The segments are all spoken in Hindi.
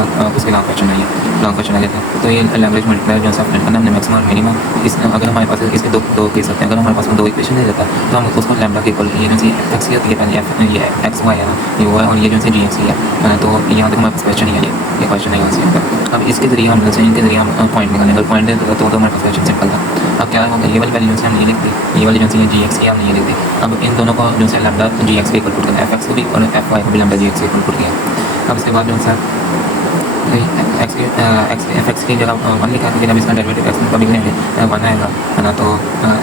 का उसके लॉन्ग क्वेश्चन है, लॉन्ग क्वेश्चन आ जाता है। तो ये लैम्ब्डा मल्टीप्लायर जो है फाइंड करना हमने मैक्सिमम और मिनिमम। इस अगर हमारे पास इसके दो केस होते हैं, अगर हमारे पास दो इक्वेशन दे देता है तो हम उसको लैम्ब्डा के इक्वल ये जो सी एक्स की होती है पहले ये एक्स वाई है ना, ये वो है, और ये जो है जी एक्स है। तो यहाँ तक हमारे पास क्वेश्चन ही है, ये क्वेश्चन है यहाँ से। अब इसके जरिए हम इनके जरिए हम पॉइंट निकालेंगे। अगर पॉइंट दे तो हमारे पास क्वेश्चन सिंपल था। अब क्या होगा, ये वाली वैल्यू से हम ये लिख दी, ये वाली जो है जी एक्स की हमने ये लिख दी। अब इन दोनों को जो है लैम्ब्डा जी एक्स के इक्वल पुट करना, एफ एक्स को भी और एफ वाई को भी लैम्ब्डा जी एक्स के इक्वल पुट किया। अब इसके बाद जो है एफ एक्स की जगह वन लिखा, लेकिन अब इसका डेरिवेटिव एक्स में कभी लेंगे वन आएगा है ना, तो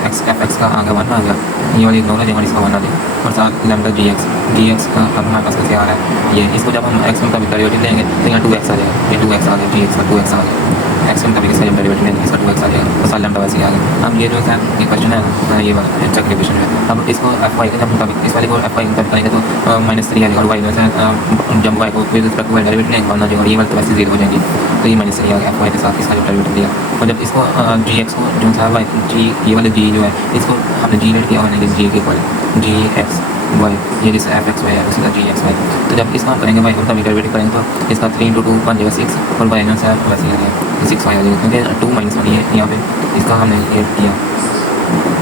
एक्स एफ एक्स का आगे वन आ गया, ये वाली इग्नोर है, इसका वन आ गया, और साथ लैम्डा जी एक्स का अब हमारे पास कैसे आ रहा है ये, इसको जब हम एक्स में कभी डेरिवेटिव लेंगे तो यहाँ 2x आ जाएगा, ये 2x आ गया, जी एक्स का 2x आ गया, एक्स में कभी इसका जब डेरिवेटिव लेंगे इसका 2x आ जाएगा, और साथ लैम्डा वैसे ही आ गया। अब ये जो है ये क्वेश्चन है, ये वाला इंटरक्ट क्वेश्चन है। अब इसको एफ वाई के जब कभी इस वाले को एफ वाई कभी करेंगे तो -3 आ जाएगा, और वाई जो है जब वाई को फिर रिस्पेक्ट वाई डेरिवेटिव लेंगे वन आ जाएगा, और ये वाला तो वैसे 0 हो जाएगी, तो ये -3 आ गया एफ वाई के साथ इसका जब डेरिवेटिव लिया। और जब इसको जी एक्स को जो था वाई जी, ये वाले जी जो है इसको हमने जी लेट किया और जी के इक्वल जी एक्स वाई, ये जिससे एफ एक्स वाई है उसी का जी एक्स वाई। तो जब इसका हम करेंगे वाई का डेरिवेटिव करेंगे तो इसका 3 × 2 बन जाएगा 6, और वाई जो है वैसे आ जाएगा 6 वाई आ जाएगा, क्योंकि 2 - 1 है यहाँ पे, इसका हमने ये किया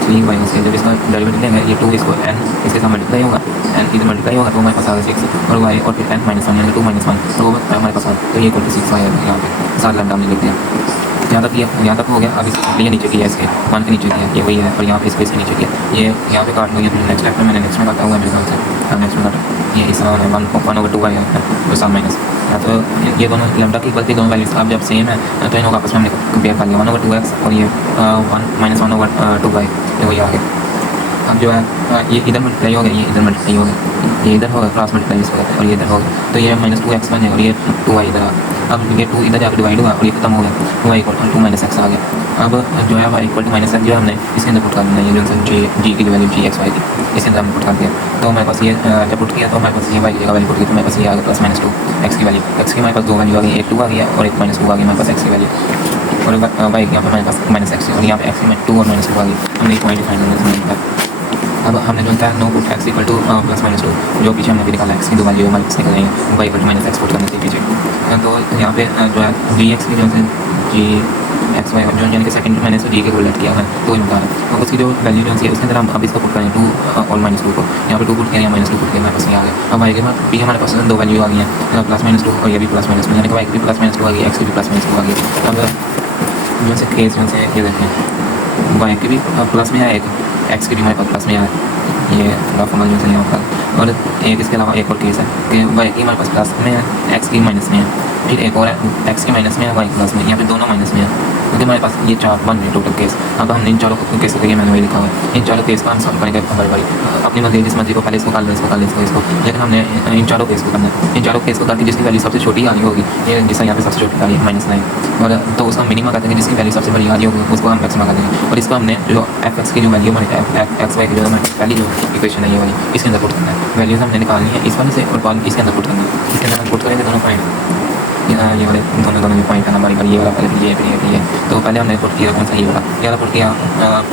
3 - 6। जब इसका डेरिवेटिव लेंगे ये 2 इसको n इसके साथ मल्टीप्लाई होगा, n इधर मल्टीप्लाई होगा तो हमारे पास आ गया 6, और y और फिर n - 1 यानी 2 - 1 तो वो हमारे पास 1, तो ये इक्वल टू 6 आएगा यहाँ पे, साथ लैम्डा हमने लिख दिया। यहाँ तक हो गया। अब इसलिए नीचे किया इसके 1 के नीचे किया, ये वही है, और यहाँ पे इसके नीचे किया, ये यहाँ पे काट लो, ये नेक्स्ट स्टेप में मैंने नेक्स्ट में काटा हुआ है मेरे ख्याल से, अब नेक्स्ट में काटा ये इस 1/2 आया है तो साथ माइनस, तो ये दोनों लैम्डा की इक्वल थी दोनों वैल्यूज, अब जब सेम है तो इन आपस में हमने कंपेयर कर लिया, 1/2x और ये 1 - 1/2y, तो वही आ गया। अब जो है ये इधर मल्टीप्लाई हो गया, ये इधर मल्टीप्लाई हो गया, ये इधर होगा क्रॉस मल्टीप्लाई इसको करते हैं, और ये इधर होगा, तो ये -2x बन जाएगा, और ये 2y इधर आ। अब ये 2 इधर जाकर डिवाइड हुआ और ये खत्म हो गया, y = 2 - x आ गया। अब जो है y = -x जो हमने इसके अंदर पुट कर दिया, ये जो जी की वैल्यू जी एक्स वाई थी इसके अंदर हमने पुट कर दिया, तो हमारे पास ये जब पुट किया तो हमारे पास ये y की जगह वैल्यू पुट की, तो हमारे पास ये आ गया +-2 x की वैल्यू, x की हमारे पास 2 वैल्यू आ गई, एक 2 आ गया और एक -2 आ गया हमारे पास x की वैल्यू, और y यहाँ पर हमारे पास -x और यहाँ पे x में 2 और -2 आ गई, हमने पॉइंट डिफाइन करना है। अब हमने जो है नो पुट x = +-2 जो पीछे हमने भी निकाला, x की 2 वैल्यू हमारे पास निकल जाएंगे, y = -x पुट करने से पीछे, तो यहाँ पे जो है जी एक्स की जो है जी एक्स वाई जो यानी कि सेकंड मैंने इसको जी के कोलेट किया है तो निकाला, तो उसकी जो वैल्यू जो है उसके अंदर हम अब इसका पुट करें 2 और -2 को, यहाँ पे 2 पुट किया, यहाँ -2 पुट किया, हमारे पास ये आ गया। अब y के बाद भी हमारे पास 2 वैल्यू आ गई हैं, +-2 और ये भी +-2, यानी कि y की भी +-2 आ गई, x की भी +-2 आ गई। अब जो से केस जो है ये देखें, y की भी प्लस में है एक, x की भी हमारे पास प्लस में है, ये फॉर्मूला जो है यहाँ पर, और एक इसके अलावा एक और केस है कि y की हमारे पास प्लस में है, x की माइनस में है, फिर एक और है x की माइनस में है, y प्लस में, यहाँ पे दोनों माइनस में है, क्योंकि हमारे पास ये 4 बन गए टोटल केस। अब हमने इन चारों केस को मैंने वही लिखा हुआ है, इन चारों केस को हम सॉल्व करेंगे बारी अपनी मर्जी जिस मर्जी को पहले इसको कर लो, इसको कर लो, इसको, लेकिन हमने इन चारों केस को करना है। इन चारों केस को करके जिसकी वैल्यू सबसे छोटी आ रही होगी, ये जिसका यहाँ पे सबसे छोटी आ रही है -9, और तो उसका मिनिमम कर देंगे, जिसकी वैल्यू सबसे बड़ी आ रही होगी उसको हम मैक्सिमम कर देंगे, और इसको हमने जो एफ एक्स की जो वैल्यू हमारी एक्स वाई की जो हमारी पहली जो इक्वेशन है ये वाली, इसके अंदर पुट करना है, वैल्यूज हमने निकालनी है इस वाले से, और बाद इसके अंदर पुट करना है, इसके अंदर हम पुट करेंगे दोनों पॉइंट, ये वाले दोनों जो पॉइंट है हमारी बारी, ये वाला पहले ये तो पहले हमने पुट किया कौन सा ये वाला पुट किया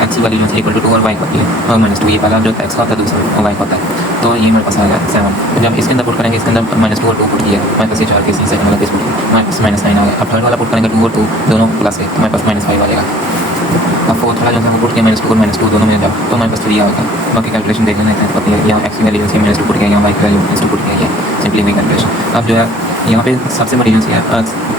एक्स वाली जो है = 2 और वाई होती है, और -2 ये पहला जो एक्स का होता है, दूसरा वाई का होता है, तो ये हमारे पास आ गया 7। जब इसके अंदर पुट करेंगे, इसके अंदर -2 और 2 पुट किया, हमारे पास ये 4 केस, सेकंड वाला केस पुट किया, हमारे पास -9 आ गया। अब थर्ड वाला पुट करेंगे 2 और 2 दोनों प्लस है, तो हमारे पास -5 आ जाएगा। अब फोर्थ वाला जो है पुट किया -2 और -2 दोनों में जाओ तो हमारे पास 3 आएगा। बाकी कैलकुलेशन देख लेते हैं, पता है यहाँ एक्स की वैल्यू से -2 पुट किया, यहाँ वाई की वैल्यू -2 पुट किया, सिंपली वही कैलकुलेशन। अब जो है यहाँ पे सबसे बड़ी यूज़ है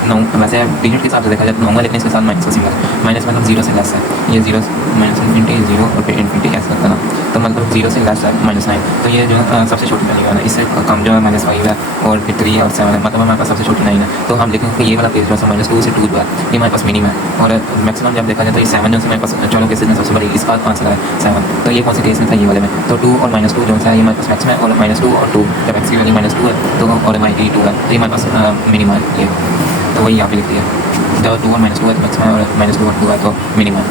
9, वैसे डिजिट के हिसाब से देखा जाए तो 9 लेकिन इसके साथ माइनस का सिंबल, माइनस मतलब 0 से लेस है, ये 0 -∞ 0 और फिर ∞ ऐसा करता ना, तो मतलब 0 से लेस है -9, तो ये जो है सबसे छोटी वैल्यू है, इससे कम जो है -5 है, और फिर 3 और 7 है, मतलब हमारे पास सबसे छोटी 9 है, तो हम देखेंगे कि ये वाला केस जो है -2 से 2 जो है ये हमारे पास मिनिमम है, और मैक्सिमम जब देखा जाए तो ये 7 जो है हमारे पास चारों केसेस में सबसे बड़ी, इसका आंसर है 7, तो ये कौन से केस में था, ये वाले में, तो 2 और -2 जो है ये हमारे पास मैक्स में, और -2 और 2 जब एक्स की वैल्यू -2 है तो और वाई की 2 है, तो ये हमारे पास मिनिमम है ये, तो वही यहाँ पे लिख दिया, जब 2 और -2 है तो मैक्सिमम, और -2 और 2 है तो मिनिमम,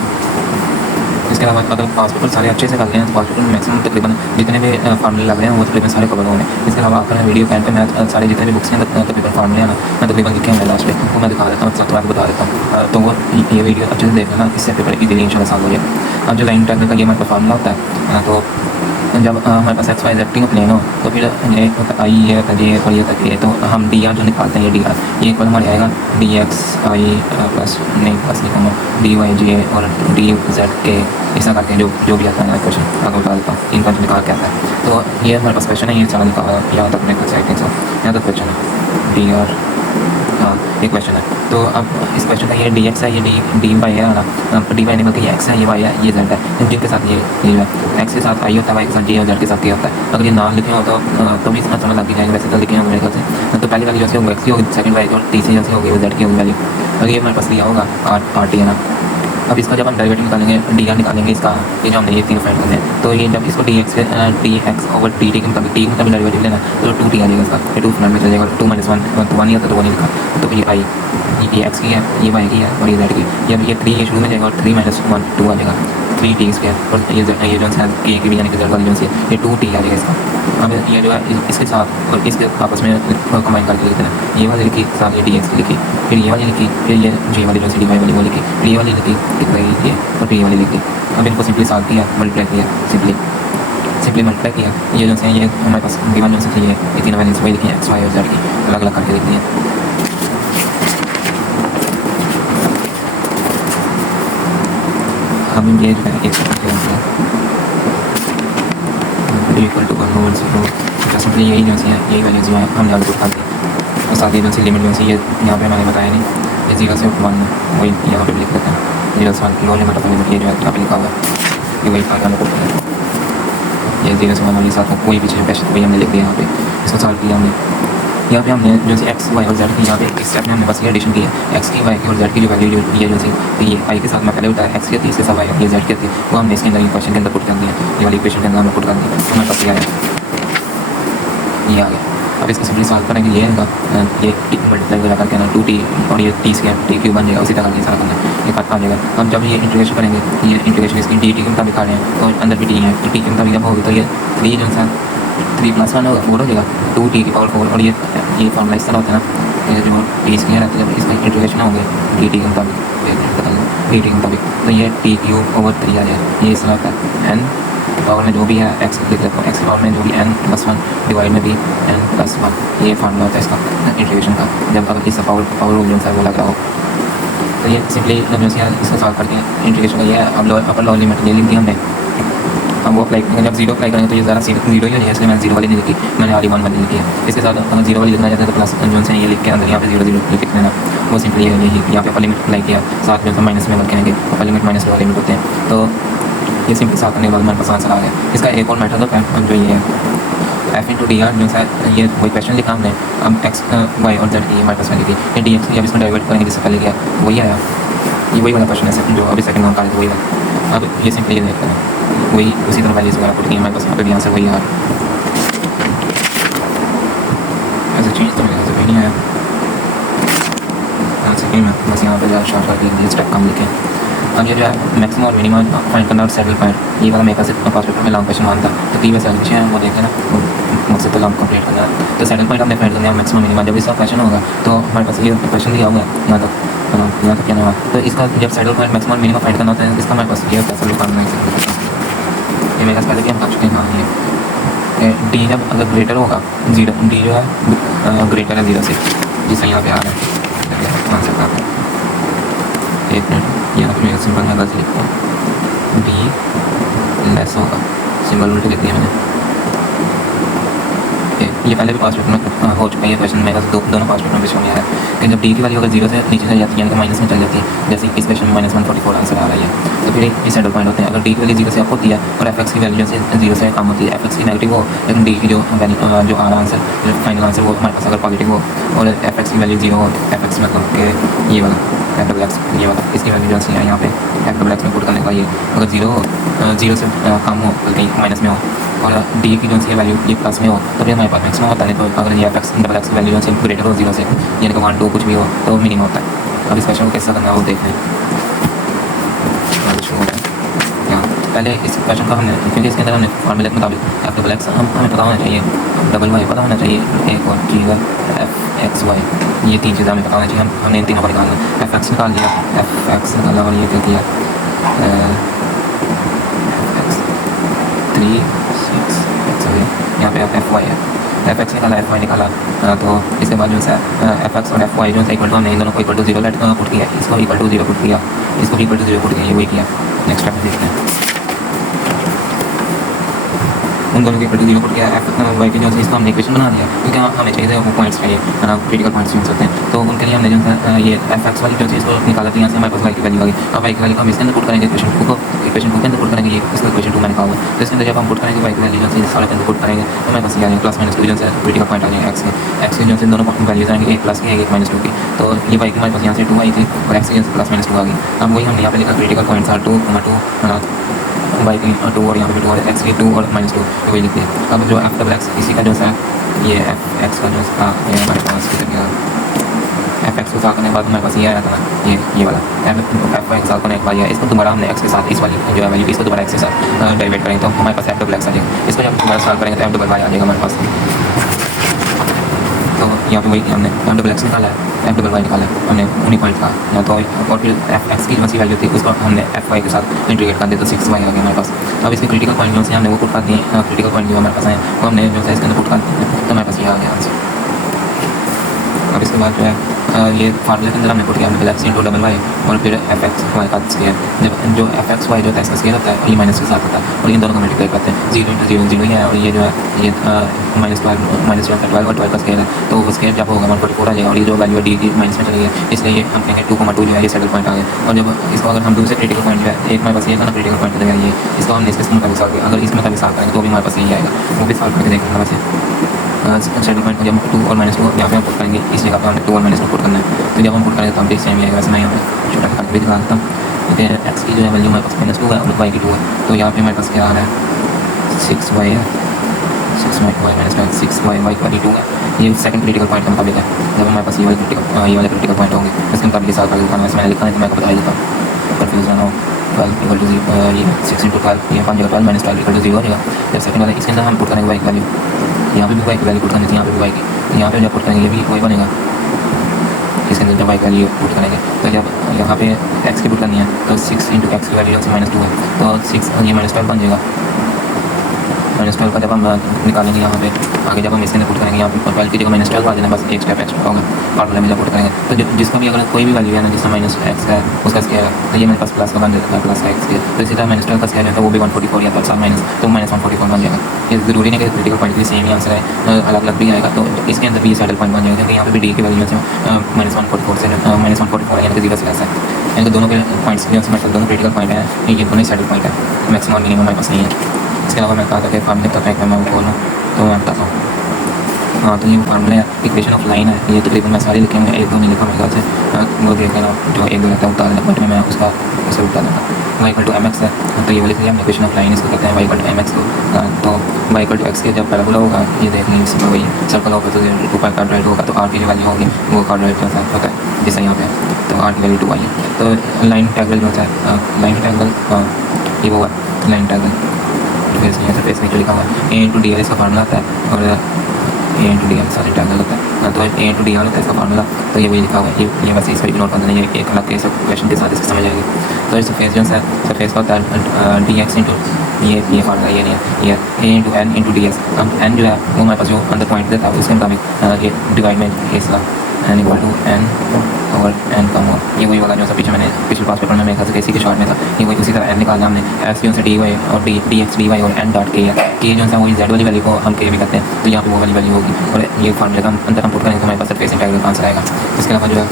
इसके अलावा अगर पास पेपर सारे अच्छे से कर लें तो पास पेपर में मैक्सिमम तकरीबन जितने भी फार्मूले लग रहे हैं वो तकरीबन सारे कवर होंगे। इसके अलावा अगर वीडियो पैन पे मैं सारे जितने भी बुक्स हैं तकरीबन फार्मूले हैं ना मैं तकरीबन लिखे हैं लास्ट पे वो मैं दिखा देता हूँ, सब आपको बता देता हूँ। तो वो ये वीडियो अच्छे से देख लेना, इससे पेपर इजीली इंशाल्लाह सॉल्व हो जाए। अब जो लाइन टेक्निकल का ये हमारे पास फार्मूला होता है, तो जब हमारे पास एक्स वाई जेड तीनों प्लेन हो तो फिर ये आई ये ये और ये तक ये, तो हम डी आर जो निकालते हैं ये डी आर ये इक्वल हमारे आएगा डी एक्स आई प्लस नहीं प्लस लिखूँगा डी वाई जी ए और डी जेड के, ऐसा करके जो भी आता है क्वेश्चन आगे बता देता हूँ इनका निकाल के आता है। तो ये हमारे पास क्वेश्चन है, ये सारा निकाल यहाँ तक मेरे को साइड यहाँ तक क्वेश्चन है डी आर, हाँ ये क्वेश्चन है। तो अब इस क्वेश्चन का ये डी एक्स है, ये डी वाई है ना, डी वाई नहीं बल्कि ये एक्स है, ये वाई है, ये जेड है। जिनके साथ ये है एक्स के साथ आई होता है, वाई के साथ जी और जेड के साथ क्या होता है। अगर ये नाम लिखे हो तो भी इसमें समझ लग ही जाएगा, वैसे तो लिखे हैं मेरे ख्याल से। तो पहली वाली जो होगी एक्स की होगी, सेकंड वाई की और तीसरी जो होगी वो जेड की होगी वैल्यू। अगर ये हमारे पास लिया होगा आर टी है ना, अब इसका जब हम डेरिवेटिव निकालेंगे डी आर निकालेंगे इसका, ये जो हमने ये तीन फाइंड करने हैं, तो ये जब इसको D x over D T के मतलब टी मतलब डेरिवेटिव लेना तो 2 टी आ जाएगा इसका, ये 2 फ्रंट में चल जाएगा, 2 माइनस 1 तो 1 ही आता है, तो 1 ही लिखा। तो ये आई ये एक्स की है, ये वाई की है और ये जेड की, ये 3 ये शुरू में जाएगा और 3 माइनस 1 2 आ जाएगा, 3 टी स्क्वायर और ये जो है के की यानी कि जेड वाली जो है ये 2 टी आ जाएगा इसका। अब ये जो है इसके साथ और इसके आपस में कंबाइन करके लिखते हैं, ये वाली लिखी साथ ये डी एक्स लिखी, फिर ये वाली लिखी, फिर ये जे वाली जो सी डी वाई वाली वो लिखी, फिर ये वाली लिखी कितना ये और फिर ये वाली लिखी। अब इनको सिंपली सॉल्व किया, मल्टीप्लाई किया, सिंपली मल्टीप्लाई किया, ये जो है ये हमारे पास गिवन जो है ये तीन वैल्यूज वही लिखी है एक्स वाई और जेड की अलग अलग करके लिखी है। अब ये जो है एक इक्वल टू 1/0 सिंपली यही जो है यही वैल्यूज जो है हमने आगे उठा दी और साथ ही जो सी लिमिट जो है ये यहाँ पे मैंने बताया नहीं, ये 0 से 1 वही यहाँ पे लिख देते हैं, 0 से 1 लो लिमिट ऑफ लिमिट ये जो है यहाँ पे लिखा हुआ है, ये वही फायदा हमको पता है, ये 0 से 1 वाली साथ कोई भी चीज़ पैसे वही हमने लिख दिया यहाँ पे, इसको सॉल्व किया हमने। यहाँ पे हमने जो सी एक्स वाई और जेड की यहाँ पे इस स्टेप में हमने बस ये एडिशन किया, एक्स की वाई की और जेड की जो वैल्यू ये जो सी ये आई के साथ मैं पहले बताया एक्स की थी, इसके साथ वाई ये जेड की थी, वो हमने इसके अंदर क्वेश्चन के अंदर पुट कर दिया, ये वाली इक्वेशन के अंदर हमने पुट कर दिया, हमारे पास ये आ गया। अब इसको सिंपली सॉल्व करेंगे, ये आएगा ये मल्टीप्लाई वगैरह करके ना 2 टी और ये टी स्क्वायर टी क्यूब बन जाएगा, उसी तरह ये सारा करना ये कट आ जाएगा। हम जब ये इंटीग्रेशन करेंगे, ये इंटीग्रेशन इसकी डी टी के मुताबिक आ रहे हैं तो अंदर भी टी है, तो टी के मुताबिक जब होगी तो ये 3 जो है 3 + 1 होगा 4 हो जाएगा, 2 टी की पावर 4 और ये फॉर्मूला इस तरह होता है ना, ये जो टी स्क्वायर है जब इसका इंटीग्रेशन होंगे डी टी के मुताबिक डी टी के मुताबिक तो ये टी क्यूब ओवर 3 आ जाएगा, ये इस तरह होता है। एन पावर में जो भी है एक्स लिख देता हूँ, एक्स पावर में जो भी n+1 डिवाइड में भी n+1 ये फार्मूला होता है इसका इंटीग्रेशन का, जब अगर इसका पावर हो जाए वो लगा हो तो ये सिंपली इसको सॉल्व करके इंटीग्रेशन का ये है। अब अपर लोअर लिमिट ये लिख दी हमने, हम वो अप्लाई करेंगे, जब 0 अप्लाई करेंगे तो ये ज़रा 0 ही नहीं है, इसलिए मैंने 0 वाली नहीं लिखी, मैंने वाली 1 वाली लिखी है। इसके साथ अगर 0 वाली लिखना चाहते हैं तो प्लस जो से ये लिख के अंदर यहाँ पे 0 0 लिख देना, वो सिंपली यही यहाँ पे अपर लिमिट अप्लाई किया, साथ में माइनस में रखेंगे, upper limit minus lower limit होते हैं, तो ये सिंपली साथ करने के बाद हमारे पास आंसर आ गया। इसका एक और मेथड है जो ये है एफ इंटू डी आर, जो है ये वही क्वेश्चन लिखा हमने, अब एक्स वाई और जेड की हमारे पास वाली थी, ये डी एक्स की अब इसमें डाइवर्ट करेंगे जिससे पहले गया वही आया, ये वही वाला क्वेश्चन है जो अभी सेकंड नंबर का वही वाला। अब ये सिंपली ये देखते हैं वही उसी तरह वैल्यूज वगैरह पुट की हमारे पास यहाँ पे आंसर वही आ ऐसे चेंज तो मेरे से नहीं आया सेकेंड में बस यहाँ पे जो शॉर्ट करके स्टेप कम लिखें। अब ये जो है मैक्सिमम और मिनिमम फाइंड करना और सेटल पॉइंट, ये वाला मेरे पास पास पेपर में लॉन्ग क्वेश्चन आना था, तो 3 वैसे विषय हैं वो देखें ना, मुझसे तो लॉन्ग कंप्लीट करना है, तो सेटल पॉइंट हमने फाइंड करना है मैक्सिमम मिनिमम। जब इसका क्वेश्चन होगा तो हमारे पास ये क्वेश्चन दिया होगा यहाँ तक क्या हुआ, तो इसका जब settle point maximum minimum find करना होता है, इसका हमारे पास ये पैसा निकालना है, ये मेरे पास पहले कि हम कर चुके हैं। हाँ ये डी जब अगर ग्रेटर होगा 0, डी जो है ग्रेटर है 0 से, जिससे यहाँ पे आ रहा है आंसर का 1 मिनट यहाँ पे सिंपल मैं गलती लिखता हूँ, डी लेस होगा, सिंपल उल्टे लिख दिया मैंने। ये पहले भी पास पेपर में हो चुका है ये क्वेश्चन, मेरे पास दोनों पास पेपर में भी है कि जब डी की वैल्यू अगर 0 से नीचे चल जाती है यानी कि माइनस में चल जाती है, जैसे इस क्वेश्चन में -144 आंसर आ रहा है, तो फिर ये सेटल पॉइंट होते हैं। अगर डी की वैल्यू 0 से अप होती है और एफ एक्स की वैल्यू से 0 से कम होती है, एफ एक्स की नेगेटिव हो लेकिन डी की जो आ रहा आंसर फाइनल आंसर वो हमारे पास अगर पॉजिटिव हो और एफ एक्स की वैल्यू 0 हो, एफ एक्स मतलब कि ये वाला एफ डबल एक्स ये वाला इसकी वैल्यू जो है यहाँ पे एफ डबल एक्स में पुट करने का, ये अगर 0 हो 0 से कम हो बल्कि माइनस में हो और डी की जो सी वैल्यू ये प्लस में हो तो फिर हमारे पास मैक्सिमम होता है, तो अगर ये एफ एक्स डबल एक्स की वैल्यू जो ग्रेटर हो 0 से यानी कि 1 2 कुछ भी हो तो मिनिमम होता है। अब इस क्वेश्चन को कैसा करना है वो देख लें। पहले इस क्वेश्चन का हमने, क्योंकि इसके अंदर हमने फॉर्मूले के मुताबिक एफ डबल एक्स हमें पता होना चाहिए, डबल वाई पता होना चाहिए, एक और चीज़ एफ एक्स वाई, ये तीन चीज़ें हमें पता होना चाहिए। हमने इन तीनों को निकालना, एफ एक्स निकाल लिया, एफ एक्स निकाला और ये क्या किया एक्स 3 6 एक्स हो गया, यहाँ पे एफ वाई है, एफ एक्स निकाला, एफ वाई निकाला, तो इसके बाद जो है एफ एक्स और एफ वाई जो है इक्वल टू, हमने इन दोनों को इक्वल टू 0 पुट किया, इसको इक्वल टू 0 पुट किया, इसको इक्वल टू 0 पुट किया, ये वही किया। नेक्स्ट स्टेप में देखते हैं, उन दोनों के इक्वल टू 0 पुट किया, एफ वाई के जो है इसका हमने इक्वेशन बना दिया, क्योंकि हमें चाहिए वो पॉइंट्स चाहिए, क्रिटिकल पॉइंट्स यूज होते हैं, तो उनके लिए हमने जो है ये एफ एक्स वाली जो है इसको निकाला, तो यहाँ से हमारे पास वाई की वैल्यू आ गई। अब वाई की वैल्यू को हम इसके अंदर पुट करेंगे, इक्वेशन टू के अंदर पुट करेंगे, ये इसको इक्वेशन 2 में निकाला, तो इसके अंदर जब हम पुट करेंगे वाई की वैल्यू जो है इस वाले के अंदर पुट करेंगे, तो हमारे पास ये आ जाएगा प्लस माइनस 2 जो है क्रिटिकल पॉइंट आ जाएगा एक्स के जो है दोनों वैल्यूज आएंगे, एक प्लस की एक माइनस 2 की, तो ये वाई की हमारे पास यहाँ से 2 आई थी और एक्स की प्लस माइनस 2 आ गई। अब वही हमने यहाँ पे लिखा क्रिटिकल पॉइंट्स आर 2, वाई की 2 और यहाँ पे 2 और एक्स की 2 और माइनस 2, वही लिख दिया। अब जो एफ डबल एक्स इसी का जो है ये एफ एक्स का जो है हमारे पास एफ एक्स को साथ करने के बाद हमारे पास ये आया था ना, ये वाला एफ वाई के साथ करने के बाद इसको दोबारा हमने एक्स के साथ, इस वाली जो है वैल्यू इसको दोबारा एक्स के साथ डेरिवेट करेंगे, तो हमारे पास एफ डबल एक्स आ जाएगा। इसको जब दोबारा सॉल्व करेंगे तो एफ डबल वाई आ जाएगा हमारे पास। तो यहाँ पे वही हमने एफ डबल एक्स निकाला है, एफ डबल वाई निकाला है हमने उन्हीं पॉइंट का, तो और फिर एफ एक्स की जो सी वैल्यू थी उसको हमने एफ वाई के साथ इंटीग्रेट कर दिया, तो 6 वाई आ गया हमारे पास। अब इसके क्रिटिकल पॉइंट जो से हमने वो पुट कर दिए, क्रिटिकल पॉइंट जो हमारे पास है वो हमने जो है इसके अंदर पुट कर दिया, तो हमारे पास ये आ गया आंसर। अब इसके बाद जो है ये फार्मूले के अंदर हमने पुट किया, हमने पहले एक्स इंटू डबल वाई और फिर एफ एक्स वाई का स्केयर, जब जो एफ एक्स वाई जो है इसका स्केयर होता है ये माइनस के साथ होता है और इन दोनों को मल्टीप्लाई करते हैं, 0 इंटू 0 0 ही है, और ये जो है ये माइनस 12 और 12 का स्केयर है, तो वो स्केयर जब होगा 144 आ जाएगा, और ये जो वैल्यू है डी की माइनस में चली गई, इसलिए ये हम कहेंगे 2,2 जो है ये सेटल पॉइंट आ गया। और जब इसको अगर हम दूसरे क्रिटिकल पॉइंट जो है एक हमारे पास ये था ना क्रिटिकल पॉइंट है ये, इसको हमने इसके मुताबिक सॉल्व किया, अगर इसमें सॉल्व करेंगे तो भी हमारे पास यही आएगा, वो भी सॉल्व करके देखेंगे वैसे सेटल पॉइंट को जब 2 और माइनस 2 यहाँ पे हम पुट करेंगे, इस जगह पे हमने 2 और माइनस 2 पुट करना है, तो जब हम पुट करेंगे तो हम देख सेम आएगा। वैसे मैं यहाँ पे छोटा करके भी दिखा देता हूँ, तो एक्स की जो है वैल्यू हमारे पास माइनस 2 है और वाई की 2 है, तो यहाँ पे हमारे पास क्या आ रहा है 6 वाई है, 6 वाई माइनस 6 वाई वाई की वैल्यू 2 है, ये सेकंड क्रिटिकल पॉइंट के मुताबिक है। जब हमारे पास ये वाले क्रिटिकल पॉइंट होंगे इसके मुताबिक के साथ वैल्यू मैंने लिखा है, तो मैं आपको बता देता हूँ कन्फ्यूज ना हो। 12 इक्वल टू 0, ये 6 इंटू 12 ये 5 जगह 12 माइनस 12 इक्वल टू 0 हो जाएगा। जब सेकंड वाले इसके अंदर हम पुट करेंगे वाई की वैल्यू, यहाँ पे भी वाई की वैल्यू पुट करनी थी, यहाँ पे भी वाई की, यहाँ पे जब पुट करेंगे ये भी वही बनेगा, इसके अंदर जब वाई की वैल्यू पुट करेंगे, तो जब यहाँ पे एक्स की पुट करनी है तो 6 इंटू एक्स की वैल्यू माइनस 2 है, तो 6 ये माइनस 12 बन जाएगा, माइनस 12 का जब हम निकालेंगे यहाँ पे आगे जब हम इसके अंदर पुट करेंगे, यहाँ पे 12 की जगह माइनस 12 आ जाना, बस एक स्टेप एक्स्ट्रा होगा फार्मूला में जब पुट करेंगे, तो जिसका भी अगर कोई भी वैल्यू है ना जिसका माइनस एक्स है उसका स्केयर है, तो ये मेरे पास प्लस का बन जाता है, प्लस का एक्स स्केयर, तो इसी तरह माइनस 12 का स्केयर है तो वो भी 144 या तो साथ माइनस, तो माइनस 144 बन जाएगा। ये जरूरी नहीं कि क्रिटिकल पॉइंट भी सेम ही आंसर है, अलग अलग भी आएगा, तो इसके अंदर भी ये सैडल पॉइंट बन जाएगा, क्योंकि यहाँ पे भी डी की वैल्यू माइनस 144 से माइनस 144 है, यानी कि 0 से लेस है, यानी कि दोनों के पॉइंट्स के मतलब दोनों क्रिटिकल पॉइंट है, ये दोनों ही सैडल पॉइंट है, मैक्सिमम और मिनिमम हमारे पास नहीं है। इसके अलावा मैं कहा था कि फार्मूले का ट्रैक मैं बोलूँ तो मैं बताता हूँ। हाँ, तो ये फार्मूला है, इक्वेशन ऑफ लाइन है, ये तकरीबन मैं सारी लिखे हैं, एक दो नहीं लिखा मेरे ख्याल से, वो देख लेना जो एक दो रहता है उतार पॉइंट में मैं उसका उसे उतार दूँगा। Y equal to M X है, तो ये वाली लिया हमने इक्वेशन ऑफ लाइन, इसको कहते हैं Y equal to M X को, तो वाई इक्वल टू एक्स के जब पैराबोला होगा ये देख लीजिए, इसमें वही सर्कल होगा तो 2 पाई कार्ड होगा, तो आर की जो वैल्यू होगी वो कार्ड के साथ होता है, जैसा यहाँ पे, तो आर की वैल्यू 2 आई है। तो लाइन इंटीग्रल जो होता है, लाइन इंटीग्रल ये वो है लाइन इंटीग्रल, फेस नहीं है, सरफेस नीचे लिखा हुआ है, ए इंटू डी एल इसका फार्मूला आता है, और ए इंटू डी एल साथ इंटीग्रल होता है, तो ए इंटू डी एल होता है इसका फार्मूला, तो ये वही लिखा हुआ है, ये वैसे इस पर नोट करना नहीं है, एक अलग के सब क्वेश्चन के साथ इसको समझ आएगी। तो इस सरफेस जो है सरफेस का होता है डी एक्स इंटू ये फार्मूला ये नहीं है, ये A into N into D S. अब एन जो है वो हमारे पास जो अंदर पॉइंट देता है उसके मुताबिक ये डिवाइड में इसका एन इक्वल टू एन और एन कम हो, ये वही वाला जो सा पीछे मैंने पिछले पास पेपर में मेरे ख्याल से इसी के शॉर्ट में था, ये वही उसी तरह एन निकालना हमने, एस जो से डी वाई और डी एक्स डी वाई और एन डॉट के है, के जो है वही जेड वाली वैल्यू को हम के भी करते हैं, तो यहाँ पे वो वाली वैल्यू होगी, और ये फार्मूले का अंदर हम पुट करेंगे तो हमारे पास सरफेस इंटीग्रल का आंसर आएगा। इसके अलावा जो है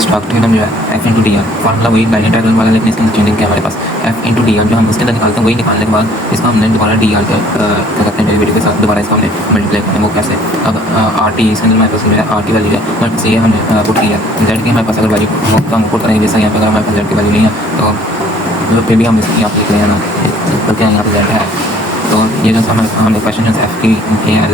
स्ट्रक्चर जो है F into D R, formula वही लाइन इंटीग्रल वाला, लेकिन इसके अंदर चेंजिंग क्या हमारे पास एफ इंटू डी आर जो हम उसके अंदर निकालते हैं, वही निकालने के बाद इसका हमने दोबारा डी आर क्या करते हैं डेरिवेटिव के साथ दोबारा इसका हमने मल्टीप्लाई करते हैं, वो कैसे, अब आर टी इसके अंदर हमारे पास जो है आर की वैल्यू है हमारे पास ये हमने पुट किया, जेड की हमारे पास अगर वैल्यू हम पुट करेंगे, जैसा यहाँ पर अगर हमारे पास जेड की वैल्यू नहीं है तो फिर भी हम यहाँ पर लिख रहे हैं ना, बल्कि यहाँ पर जेड है, तो ये जो हमने क्वेश्चन जो एफ की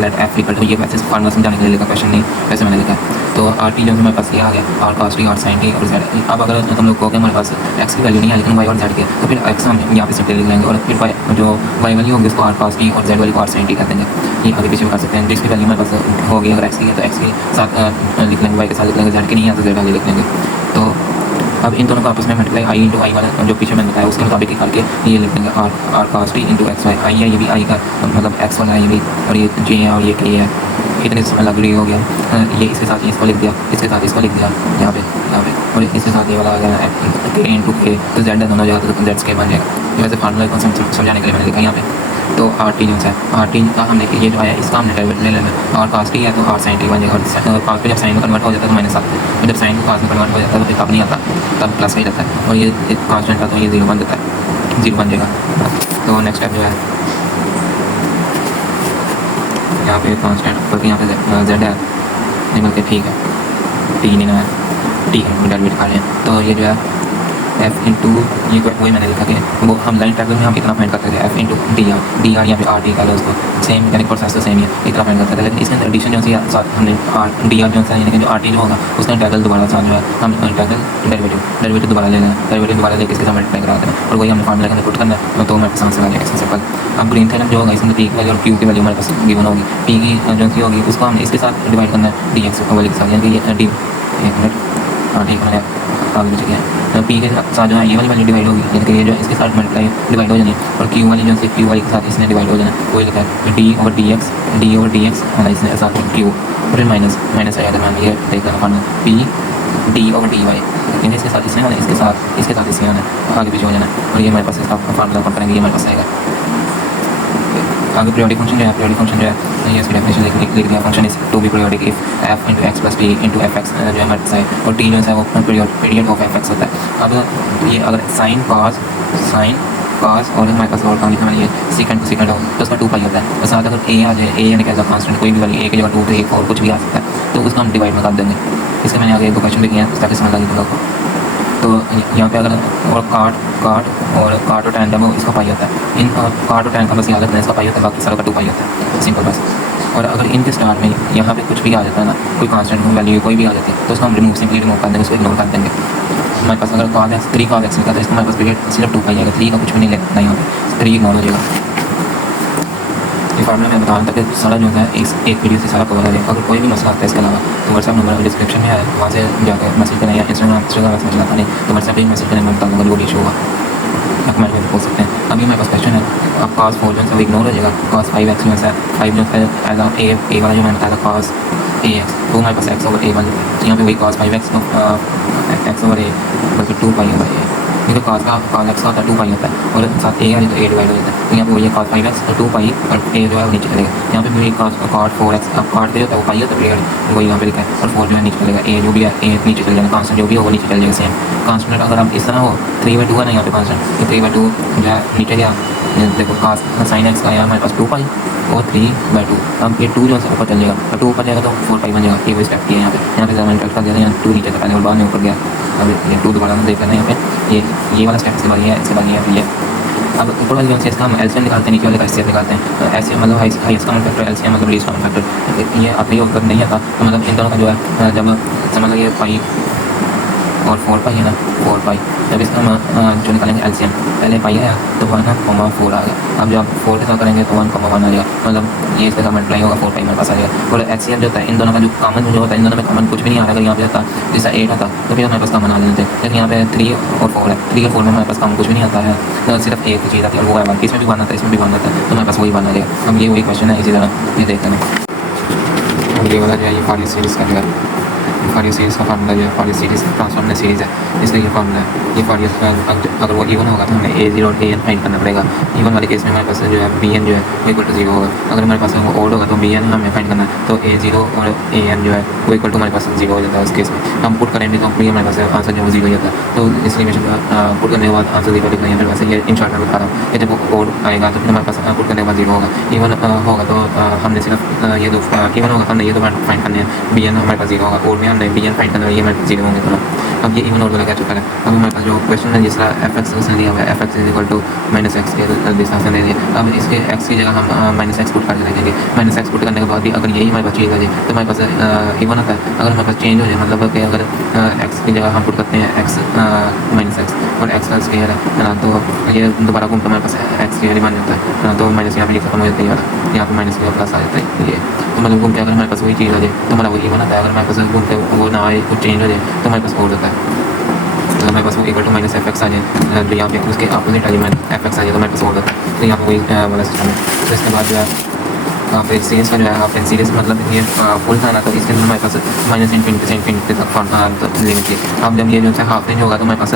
लेट एफ इक्वल टू ये वैसे फार्मूला समझाने के लिए लिखा क्वेश्चन नहीं वैसे मैंने लिखा है। तो आर टी जो हमारे पास ये आ गया आर कॉस टी और साइन टी और जेड। अब अगर तुम लोग कहोगे हमारे पास एक्स की वैल्यू नहीं है लेकिन वाई और जेड की, तो फिर एक्स हम यहाँ पे सिंपली लिख लेंगे और फिर जो वाई वाली होगी उसको आर कॉस टी और जेड वाली को आर साइन टी कर देंगे। ये आगे पीछे कर सकते हैं। जिसकी वैल्यू हमारे पास होगी अगर एक्स की है तो एक्स के साथ लिख लेंगे, वाई के साथ लिख लेंगे, जेड की नहीं है तो जेड वाली लिख लेंगे। तो अब इन दोनों का आपस में मल्टीप्लाई आई इंटू आई वाला जो पीछे मैंने बताया उसके मुताबिक करके ये लिख देंगे R cos T into X Y. आई है ये भी आई का मतलब एक्स वाला है ये भी, और ये जे है और ये के है। इतने समय लग रही हो गया ये इसके साथ इसको लिख दिया, इसके साथ इसको लिख दिया यहाँ पे और इसके साथ ये वाला आ गया के इंटू के, तो जेड दोनों जगह तो जेड के बन जाएगा। वैसे फार्मूला को समझाने के लिए मैंने लिखा यहाँ पे। तो आर टी जो है आर टी का हमने ये जो है इसका हमने डेरिवेटिव ले लेना। आर कॉस टी है तो आर साइन टी बन जाएगा। और कॉस पे जब साइन में कन्वर्ट हो जाता है तो माइनस आता है, और जब साइन को कॉस में कन्वर्ट हो जाता है तो फिर कब नहीं आता तब प्लस में जाता है, और ये कॉन्स्टेंट था तो ये जीरो बन जाता है, जीरो बन जाएगा। तो नेक्स्ट स्टेप जो है यहाँ पे कॉन्स्टेंट बल्कि यहाँ पे जेड है नहीं बल्कि ठीक है टी नहीं ना है, टी है डेरिवेटिव खा रहे हैं। तो ये जो है एफ इंटू ये वही मैंने लिखा कि वो हम लाइन ट्रैवल में हम इतना फाइंड करते थे एफ इंटू डी आर या फिर आर टी का उसको सेम मैकेनिक प्रोसेस तो सेम ही है इतना फाइंड करते थे। लेकिन इसके अंदर एडिशन जो है साथ हमने आर डी आर जो है लेकिन जो आर टी जो होगा उसका इंटेग्रल दोबारा साथ जो है हम इंटेग्रल डेरिवेटिव दोबारा ले लेना, डेरिवेटिव दोबारा लेकर इसके साथ मल्टीप्लाई करा देना और वही हमने फार्मूला के अंदर पुट करना है। तो हमारे पास आंसर आ जाएगा इससे सिंपल। अब ग्रीन थ्योरम जो होगा इसमें पी की वैल्यू और क्यू की वैल्यू हमारे पास गिवन होगी। पी की जो की होगी उसको हमने इसके साथ डिवाइड करना है डी एक्स वाले के साथ, यानी कि ये डी एक मिनट हाँ ठीक है आगे भी चाहिए। पी के साथ जो है ये वाली वैल्यू डिवाइड होगी, यानी कि ये जो इसके साथ मल्टीप्लाई डिवाइड हो जानी है, और क्यू वाली जो है क्यू वाली के साथ इसने डिवाइड हो जाना है। वही लिखा है डी ओवर डी एक्स और इसने साथ क्यू और फिर माइनस माइनस आएगा। मान ये देख रहा हूँ P D over D Y, लेकिन इसके साथ इसने आना इसके साथ इसने आना आगे पीछे हो जाना, और ये हमारे पास इसका फार्मूला कौन करेंगे ये हमारे पास आएगा। आगे पीरियोडिक फंक्शन जो है पीरियोडिक फंक्शन जो है ये इसकी डेफिनेशन लिख दिया। Function is to be periodic if F into X plus T into F X जो है हमारे साइड, और टी जो है वो पीरियड ऑफ एफ एक्स होता है। अब ये अगर साइन कॉस और हमारे पास और काम लिखा है ये सेकंड टू सेकंड हो तो उसका 2 पाई होता है। और साथ अगर ए आ जाए ए यानी कि एज अ कांस्टेंट कोई भी वैल्यू ए की जगह 2 3 4 कुछ भी आ सकता है तो उसका हम डिवाइड में कर देंगे। इसके मैंने आगे 2 क्वेश्चन भी किए हैं ताकि समझ लगे लोगों को। तो यहाँ पे अगर और काट और टैन जब इसका पाई होता है, इन काट और टैन का बस याद रखना है इसका पाई होता है, बाकी सारा का 2 पाई होता है सिंपल बस। और अगर इनके स्टार में यहाँ पे कुछ भी आ जाता है ना कोई कांस्टेंट वैल्यू कोई भी आ जाती है तो उसको हम सिंपली रिमूव कर देंगे, उसको इग्नोर कर देंगे। हमारे पास अगर कॉल एक्स 3 कॉल एक्स लिखा तो इसका हमारे पास पीरियड सिर्फ 2 पाई आएगा, 3 का कुछ भी नहीं लिखना यहाँ पे 3 इग्नोर हो जाएगा। ये फार्मूला मैं बता रहा था कि सारा जो है एक वीडियो से सारा कवर है। अगर कोई भी मसला आता है इसके अलावा तो व्हाट्सएप नंबर डिस्क्रिप्शन में है, वहाँ से जाकर मैसेज करें या इंस्टाग्राम मैसेज आता नहीं तो व्हाट्सएप पर मैसेज करें, मैं बता दूँगा वो इशू होगा आप कमेंट में पूछ सकते हैं। अभी मेरे पास क्वेश्चन है अब cos 4 जो है इग्नोर हो जाएगा, cos 5x जो है 5 जो है एज ए वाला जो मैंने बताया था cos ax तो हमारे पास x ओवर a बन जाएगा। तो यहाँ पे वही cos 5x x over a बल्कि 2 पाई होगा ये, क्योंकि cos x का होता है 2 पाई होता है और साथ a है तो a डिवाइड हो जाता है। तो यहाँ पे वही cos 5x और 2 पाई और a जो है वो नीचे चलेगा। यहाँ पे वही cos 4x अब cot पे जो होता है वो पाई होता है पीरियड वही यहाँ पे लिखा है, और 4 जो है नीचे चलेगा, a जो भी है a नीचे चल जाएगा, कांस्टेंट जो भी हो वो नीचे चल जाएगा सेम कांस्टेंट। अगर आप इस तरह हो 3/2 है ना यहाँ पे कांस्टेंट, तो 3/2 जो है नीचे गया देखो cos sin x का आया हमारे पास 2 पाई और 3/2। अब ये 2 जो है ऊपर चल जाएगा, और 2 ऊपर जाएगा तो 4 पाई बन जाएगा। ये वही स्टेप किया यहाँ पे जब मैंने कर दिया था यहाँ 2 नीचे था पहले और बाद में ऊपर गया। अब ये 2 दोबारा देख लेना यहाँ पे ये वाला स्टेप इसके बाद ये इसके बाद ये अब ऊपर वाली जो है इसका हम एलसीएम निकालते हैं, नीचे वाले का एचसीएफ निकालते हैं। एचसीएफ मतलब हाईएस्ट कॉमन फैक्टर, एलसीएम मतलब लीस्ट कॉमन फैक्टर। ये आता ही होकर नहीं आता तो मतलब इन दोनों का जो है जब समझ लो ये पाई और 4 पाई है ना 4 पाई, जब इसका हम जो निकालेंगे एलसीएम पहले पाई आया तो 1,4 आ गया। अब जब 4 के साथ करेंगे तो 1,1 आ जाएगा, मतलब ये इसके साथ मल्टीप्लाई होगा 4 पाई हमारे पास आ जाएगा। और एचसीएफ जो होता है इन दोनों का जो कॉमन जो होता है इन दोनों में कॉमन कुछ भी नहीं आ रहा। अगर यहाँ पे आता जैसा 8 आता तो फिर हमारे पास कॉमन आ जाते हैं, लेकिन यहाँ पे 3 और 4 है, 3 और 4 में हमारे पास कॉमन कुछ भी नहीं आता है, तो सिर्फ एक चीज़ आती है और वो है 1। इसमें भी 1 आता है इसमें भी 1 आता है तो हमारे पास वही 1 आ जाएगा। अब ये वही क्वेश्चन है इसी तरह ये देख लेना। अब ये वाला जो है ये फॉरियर सीरीज़ का जो है फॉरियर सीरीज़ का फार्मूला जो है फॉरियर सीरीज़ ट्रांसफॉर्म सीरीज़ है इसलिए ये फार्मूला है। ये फॉरियर अगर वो इवन होगा तो हमें a0 और an फाइंड करना पड़ेगा। इवन वाले केस में हमारे पास जो है bn जो है वो इक्वल टू 0 होगा। अगर हमारे पास वो ओड होगा तो bn हमें फाइंड करना है तो a0 और an जो है वो इक्वल टू हमारे पास 0 हो जाता है। उस केस में हम पुट करेंगे तो हमारे पास आंसर जो है 0 हो जाता है। तो इसलिए मैं पुट करने के बाद आंसर 0 लिखना है। मेरे पास ये इन शॉर्ट में बता रहा हूँ कि जब वो ओड आएगा तो फिर हमारे पास पुट करने के बाद 0 होगा। इवन होगा तो हमने सिर्फ ये दो इवन होगा हमने ये दो फाइंड करने हैं, bn हमारे पास 0 होगा, ओड में हमने बी एन फाइंड करना है, ये हमारे 0 होंगे दोनों। अब ये इवन ऑड वाला क्या चुका है। अब हमारे पास जो क्वेश्चन है जिस तरह एफ एक्स उसने दिया हुआ है, F X is equal to minus X के दिशा से दे दिया। अब इसके एक्स की जगह हम माइनस एक्स पुट करके देखेंगे। माइनस एक्स पुट करने के बाद भी अगर यही हमारे पास चीज़ आ जाए तो हमारे पास इवन आता है। अगर हमारे पास चेंज हो जाए, मतलब कि अगर एक्स की जगह हम पुट करते हैं एक्स माइनस एक्स और एक्स का स्क्वायर है ना, तो ये दोबारा घूमकर हमारे पास एक्स स्क्वायर ही बन जाता है ना, तो माइनस यहाँ पे खत्म हो जाता है, यहाँ पे माइनस के प्लस आ जाता है ये। तो मतलब घूम के अगर हमारे पास वही चीज़ आ जाए तो हमारा वो इवन आता है। अगर हमारे पास घूम के वो ना आए, कुछ चेंज हो जाए तो हमारे पास और होता है। तो हमारे पास वो equal to minus F X आ जाए, जो यहाँ पे उसके अपोजिट आ जाए एफ एक्स आ जाए तो हमारे पास और होता है। तो यहाँ पे वही वाला सिस्टम है। तो इसके बाद जो है हाफ एन सीरीज का जो है हाफ एन सीरीज मतलब ये फुल था ना, तो इसके अंदर हमारे पास माइनस इन्फिनिटी से इन्फिनिटी तक लिमिट थी। अब जब ये जो है हाफ रेंज होगा तो हमारे पास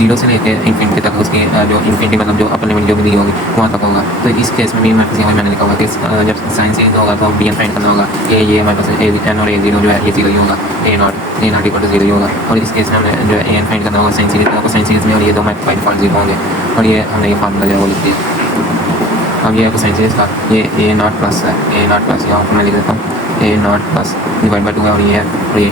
0 से लेकर इन्फिनिटी तक उसकी जो इन्फिनिटी मतलब जो अपर लिमिट जो भी दी होगी वहाँ तक होगा। तो इस केस में भी हमारे पास यहाँ मैंने लिखा होगा कि जब साइन सीरीज होगा तो बी एन फाइंड करना होगा। ये हमारे पास एन और ए0 जो है ये 0 ही होगा, ए नॉट इक्वल टू 0 ही होगा। और इस केस में हमें जो है ए एन फाइंड करना होगा साइन सीरीज में, और ये दो हमारे बाई डिफॉल्ट 0 होंगे। और ये हमने ये फार्मूला जो है वो लिख दिया। अब ये कोसाइन सीरीज का ये ए नॉट प्लस है, ए नॉट प्लस यहाँ पर मैं लिख देता हूँ ए नॉट प्लस डिवाइड बाई 2 है, और ये है। और ये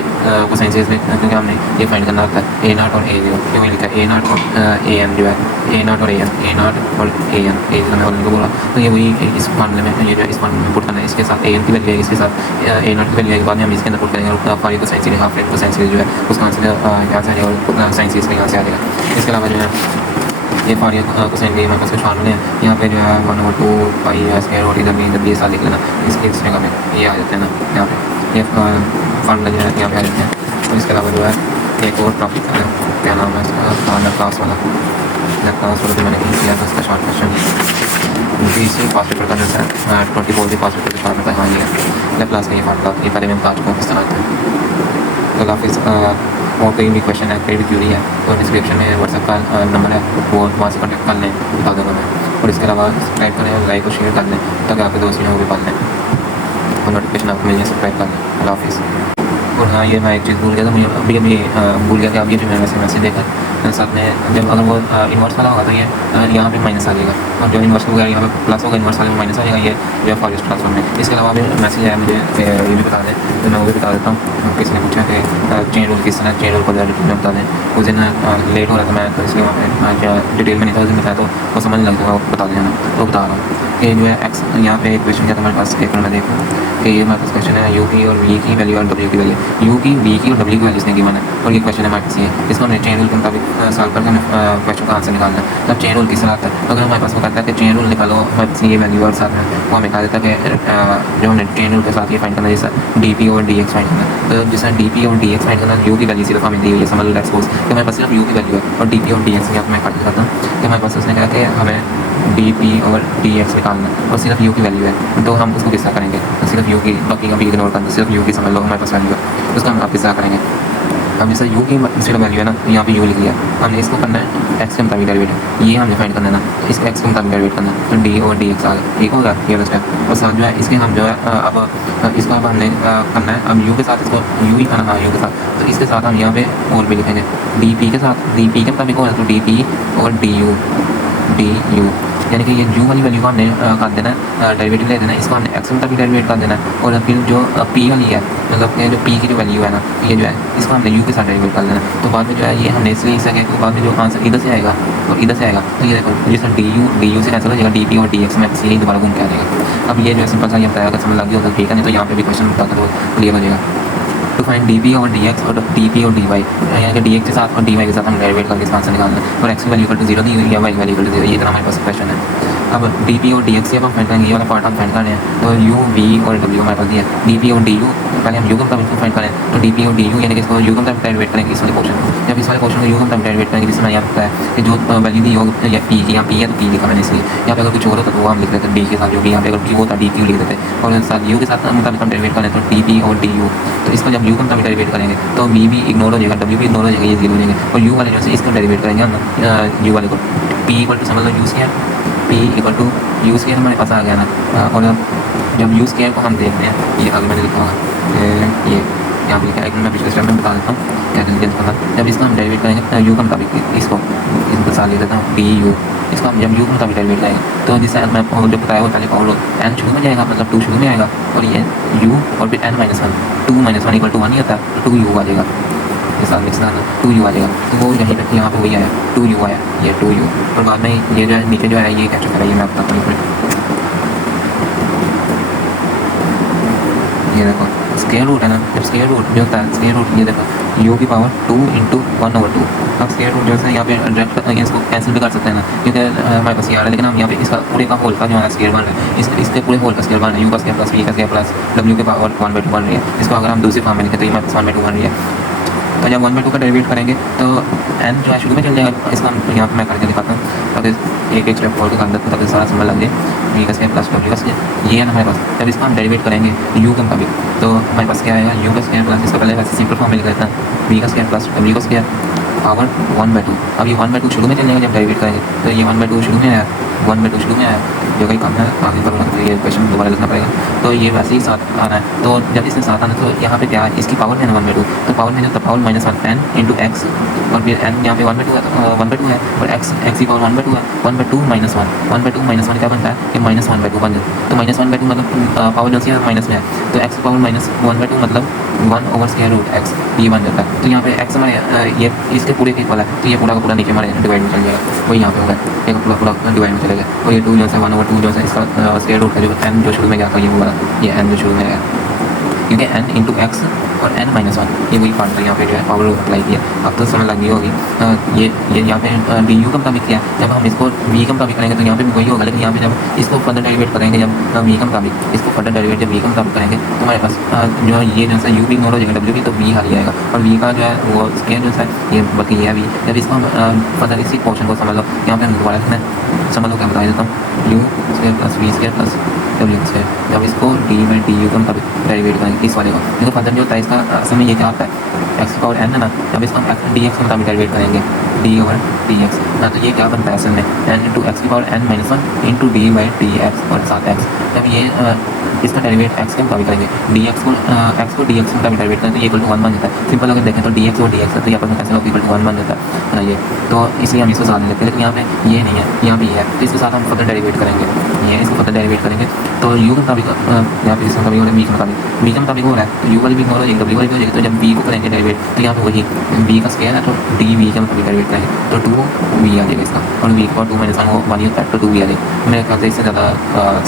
कोसाइन सीरीज में क्योंकि हमने ये फाइंड करना होता है ए नॉट और ए 0, क्यों लिखा है ए नॉट और ए एन जो है, ए नॉट और ए एन, ए नॉट और ए एन, ए मैं ऑलरेडी को बोला। तो ये वही इस फार्मूले में ये जो है इस फार्मूले में पुट करना है। इसके साथ ए एन की वैल्यू है, इसके साथ ए नॉट की वैल्यू है, के बाद में हम इसके अंदर पुट करेंगे और फारी cosine series half range cosine series जो है उसका आंसर यहाँ से आ जाएगा और साइन सीरीज का यहाँ से आ जाएगा। इसके अलावा जो है ये फारी कोसाइन के हमारे पास कुछ फार्मूले हैं। यहाँ पे जो है 1/2 पाई स्क्वायर और इधर भी ये साथ लिख लेना, इसकी जगह में ये आ जाते हैं ना, यहाँ पे ये फार्मूला जो है यहाँ पे आ जाते हैं। और इसके अलावा जो है एक और टॉपिक है, क्या नाम है इसका, लैप्लास वाला तो मैंने किया था इसका शॉर्ट क्वेश्चन। इसी पास पेपर का जो है 24 पास पेपर का शॉर्ट पेपर हाँ ये लैप्लास का ये फार्मूला, ये पहले मैं बता चुका हूँ किस तरह है। तो काफ़ी और कोई भी क्वेश्चन है, कोई भी क्यूरी है तो डिस्क्रिप्शन में व्हाट्सएप का नंबर है, वो वहाँ से कॉन्टेक्ट कर लें, बता दूँगा मैं। और इसके अलावा सब्सक्राइब करें, लाइक और शेयर कर लें ताकि आपके दोस्त को भी पाल लें और नोटिफिकेशन आपको मिल जाए। सब्सक्राइब कर लें। अल्लाह हाफिज़। और हाँ ये मैं एक चीज़ भूल गया था, मुझे अभी भूल गया कि अब ये जो मैं वैसे मैसेज देखकर साथ में जब अगर वो इन्वर्स वाला होगा तो ये यहाँ पे माइनस आ जाएगा, और जो इन्वर्स होगा यहाँ पे प्लस होगा, इन्वर्स वाले में माइनस आ जाएगा। ये जो है फॉरवर्ड ट्रांसफॉर्म में। इसके अलावा भी मैसेज आया मुझे ये भी बता दें, तो मैं वो भी बता देता हूँ। किसी ने पूछा कि चेन रूल किस तरह, चेन रूल को डिटेल में बता दें। उस दिन लेट हो रहा था मैं, तो इसलिए वहाँ पर डिटेल में नहीं था, उस दिन बताया तो वो समझ लग जाएगा, बता देना तो बता रहा हूँ कि जो है एक्स यहाँ पे क्वेश्चन क्या था हमारे पास, एक मैं देखूँ कि ये हमारे पास क्वेश्चन है यू की और वी की वैल्यू और डब्ल्यू की वैल्यू, यू की वी की और डब्ल्यू की वैल्यू इसने गिवन है, और ये क्वेश्चन है हमारे पास ये। इसको हमने चेन रूल के मुताबिक सॉल्व करके क्वेश्चन का आंसर निकालना है। तब चेन रूल किस तरह आता है, अगर हमारे पास वो कहता है कि चेन रूल निकालो हमारे पास ये वैल्यू और साथ में वो हमें कहा देता है कि जो हमने चेन रूल के साथ ये फाइंड करना है जैसा डी पी और डी एक्स फाइंड करना है। तो जैसा डी पी और डी एक्स फाइंड करना, यू की वैल्यू सिर्फ हमें दी हुई है, समझ लो एक्सपोज कि हमारे पास सिर्फ यू की वैल्यू है, और डी पी और डी एक्स मैं काट करता हूँ कि हमारे पास उसने कहा कि हमें डी पी और डी एक्स निकालना और सिर्फ यू की वैल्यू है, तो हम उसको किस्सा करेंगे तो सिर्फ यू की, बाकी का भी इग्नोर करते सिर्फ यू की समझ लो हमारे पास वैल्यू है, उसका हम आप किस्सा करेंगे। अब जैसे यू की सिर्फ वैल्यू है ना, यहाँ पे यू लिख लिया, हमने इसको करना है एक्स के मुताबिक डेरिवेट, ये हमने फाइंड करना है ना, इसको एक्स के मुताबिक डेरिवेट करना है, तो डी और डी एक्स आ गया, ठीक होगा ये स्टेप। और साथ जो है इसके हम जो है अब इसको अब हमने करना है, अब यू के साथ इसको यू ही करना, हाँ यू के साथ, तो इसके साथ हम यहाँ पे और भी लिखेंगे डी पी के साथ, डी पी के मुताबिक होगा तो डी पी और डी यू, यानी कि ये यू वाली वैल्यू को हमने कर देना है, डेरिवेटिव ले देना है, इसको हमने एक्स में तभी डेरिवेट कर देना है। और फिर जो पी वाली है, मतलब कि जो पी की जो वैल्यू है ना, ये जो है इसको हमने यू के साथ डेरिवेट कर देना है। तो बाद में जो है ये हमने इसलिए इसे तो बाद में जो आंसर इधर से आएगा और इधर से आएगा, तो ये देखो जैसे डी यू से कैंसिल हो जाएगा, डी पी और डी एक्स में यही दोबारा घूम के आ जाएगा। अब ये जो है सिंपल सा ये बताया, अगर समझ लग गया होगा ठीक है, नहीं तो यहाँ पे भी क्वेश्चन बताता तो क्लियर हो जाएगा। तो फाइंड डी पी और डी एक्स और डी पी और डी वाई, यानी कि डी एक्स के साथ और डी वाई के साथ हम डेरिवेट करके इसका आंसर निकालना है, और एक्स की वैल्यू इक्वल टू 0 दी हुई है, वाई वैल्यू इक्वल टू 0, ये इतना हमारे पास क्वेश्चन है। अब डी पी और डी एक्स अब हम फाइंड करेंगे, ये वाला पार्ट हम फाइंड करें, तो यू वी और डब्ल्यू हमारे पास दिया है, डी पी और डी यू पहले हम यू का मुताबिक फाइंड करें, तो डी पी और डी यू यानी कि इसको यू का मुताबिक डेरिवेट करेंगे इस वाले पोर्शन, जब इस वाले पोर्शन को यू का मुताबिक डेरिवेट करेंगे, जिसमें यहाँ पे है कि जो वैल्यू दी होगी या पी की, यहाँ पी है तो पी लिखा मैंने इसलिए, यहाँ पे अगर कुछ और होता तो वो हम लिख देते डी के साथ, जो भी यहाँ पे अगर डी होता डी पी लिख देते, और साथ यू के साथ मुताबिक हम डेरिवेट करें तो डी पी और डी यू, तो इसको जब यू का मुताबिक डेरिवेट करेंगे तो वी भी इग्नोर हो जाएगा, डब्ल्यू भी इग्नोर हो जाएगा, ये 0 हो जाएंगे, और यू वाले जो है इसको डेरिवेट करेंगे हम यू वाले को, पी इक्वल टू समझ लो यूज़ किया, पी इक्वल टू यूज़ किया हमारे पास आ गया ना, और जब यूज़ किया को हम देखते हैं, ये आगे मैंने लिखा होगा ये यहाँ पे लिखा है, मैं पिछले स्टेप में बता देता हूँ क्या जल्दी जल्दी, जब इसको हम डेरिवेट करेंगे यू का मुताबिक इसको साथ ले देता हूँ डी यू इसको हम जब यू के मुताबिक डेरिवेट करेंगे तो जिससे मैं जो बताया वो पहले पावर एन शुरू में जाएगा, मतलब 2 शुरू में आएगा और ये यू और फिर n minus 1, 2 minus 1 equal to 1 ही होता है, तो 2 यू आ जाएगा, ये साथ मिक्स करना 2 यू आ जाएगा। तो वो यहीं पर यहाँ पर वही आया 2 यू आया, ये 2 यू और बाद में ये जो है नीचे जो है ये कैप्चर करा, ये मैं आपको बताता हूँ। ये देखो स्क्वायर रूट है ना, जब स्क्वायर रूट जो होता है स्क्वायर रूट ये देखो u की पावर 2 इंटू 1/2। अब स्क्वायर रूट जैसे यहाँ पे डायरेक्ट इसको कैंसिल भी कर सकते हैं ना, क्योंकि हमारे पास ये आ रहा है, लेकिन हम यहाँ पे इसका पूरे का होल का जो है स्क्वायर बन रहा है, इसके पूरे होल का स्क्वायर बन रहा है, u का स्क्वायर प्लस v का स्क्वायर प्लस w के पावर 1/2 बन रही है। इसको अगर हम दूसरी फॉर्म में लिखें तो ये हमारे पास 1/2 बन रही है। तो जब 1/2 का डेरिवेट करेंगे तो n जो है शुरू में चल जाएगा, इसका यहाँ पे मैं करके दिखाता हूँ ताकि एक स्टेप फॉर के अंदर ताकि सारा सिंबल लग जाए, v का स्क्वायर प्लस w का स्क्वायर ये है ना हमारे पास। जब इसका हम डेरिवेट करेंगे u के मुताबिक तो हमारे पास क्या आएगा, u का स्क्वायर प्लस इसका पहले वैसे सिंपल फॉर्म में लिख लेते हैं v का स्क्वायर प्लस w का स्क्वायर पावर 1/2। अब ये 1/2 शुरू में चल जाएगा जब डेरिवेट करेंगे, तो ये 1/2 शुरू में आया, 1/2 शुरू में आया, जो कहीं कम है आगे करूँगा तो ये क्वेश्चन दोबारा लिखना पड़ेगा। तो ये वैसे ही साथ आना है, तो जब इसमें साथ आना तो यहाँ पे क्या है, इसकी पावर है ना 1/2, तो पावर में जो तो पावर -1 n इंटू एक्स और फिर n यहाँ पे 1/2 है, 1/2 है और x की पावर 1/2 है, 1/2 -1 1/2 -1 क्या बनता है कि -1/2 बन जाता है। तो -1/2 मतलब पावर जो है माइनस में है, तो x की पावर -1/2 मतलब 1/√x ये बन जाता है। तो यहाँ पे x हमारे ये इसके पूरे के इक्वल है, तो ये पूरा का पूरा नीचे हमारे डिवाइड में चल जाएगा, वही यहाँ पे होगा, एक पूरा डिवाइड में चलेगा। और ये 2 जो है 1/2 जो है इसका स्क्वायर रूट का जो n जो शुरू में गया था ये हुआ, ये n जो शुरू में आया, क्योंकि n इंटू एक्स और n -1 ये वही फॉर्मूला यहाँ पे जो है पावर अप्लाई किया। अब तो समझ लगी होगी। ये यहाँ पे डी यू का मुताबिक किया, जब हम इसको v का मुताबिक करेंगे तो यहाँ पे भी वही होगा, लेकिन यहाँ पे जब इसको फर्दर डेरिवेट करेंगे, जब v का मुताबिक इसको फर्दर डेरिवेट जब v का मुताबिक करेंगे तो हमारे पास जो है ये जो है u भी इग्नोर हो जाएगा, w भी, तो v हाल जाएगा और v का जो है वो स्क्वायर जो है ये बल्कि ये है v। जब इसको हम फर्दर इसी पोर्शन को समझ लो, यहाँ पे हम दोबारा लिखना है, समझ लो क्या बता देता हूँ, u square plus v square plus w square. जब इसको d/du का मुताबिक डेरिवेट करेंगे इस वाले को, देखो फर्दर जो होता है इसका असल में ये क्या होता है x की पावर n है ना, जब इसको हम dx के मुताबिक डेरिवेट करेंगे d/dx ना, तो ये क्या बनता है असल में n इंटू एक्स की पावर n-1 इंटू d/dx और साथ x। जब ये इसका डेरिवेट x के मुताबिक करेंगे, dx को x को dx के मुताबिक डेरिवेट करें तो ये इक्वल टू 1 बन जाता है। सिंपल अगर देखें तो dx और dx है तो यहाँ पर कैसे इक्वल टू 1 बन जाता है ये, तो इसलिए हम इसको साथ में लेते हैं, लेकिन यहाँ पे ये नहीं है, यहाँ भी है, तो इसके साथ हम फर्दर डेरिवेट करेंगे, ये इसको फर्दर डेरिवेट करेंगे तो u के मुताबिक यहाँ पे इसके मुताबिक v के मुताबिक हो रहा है, तो u वाली भी इग्नोर हो जाएगी, w वाली भी हो जाएगी। तो जब v को करेंगे डेरिवेट तो यहाँ पे वही v का स्क्वायर है, तो dv के मुताबिक डेरिवेट करेंगे तो 2v आ जाएगा इसका, और v का 2 -1 वो 1 होता है तो 2v आ जाएगा। मेरे ख्याल से इससे ज़्यादा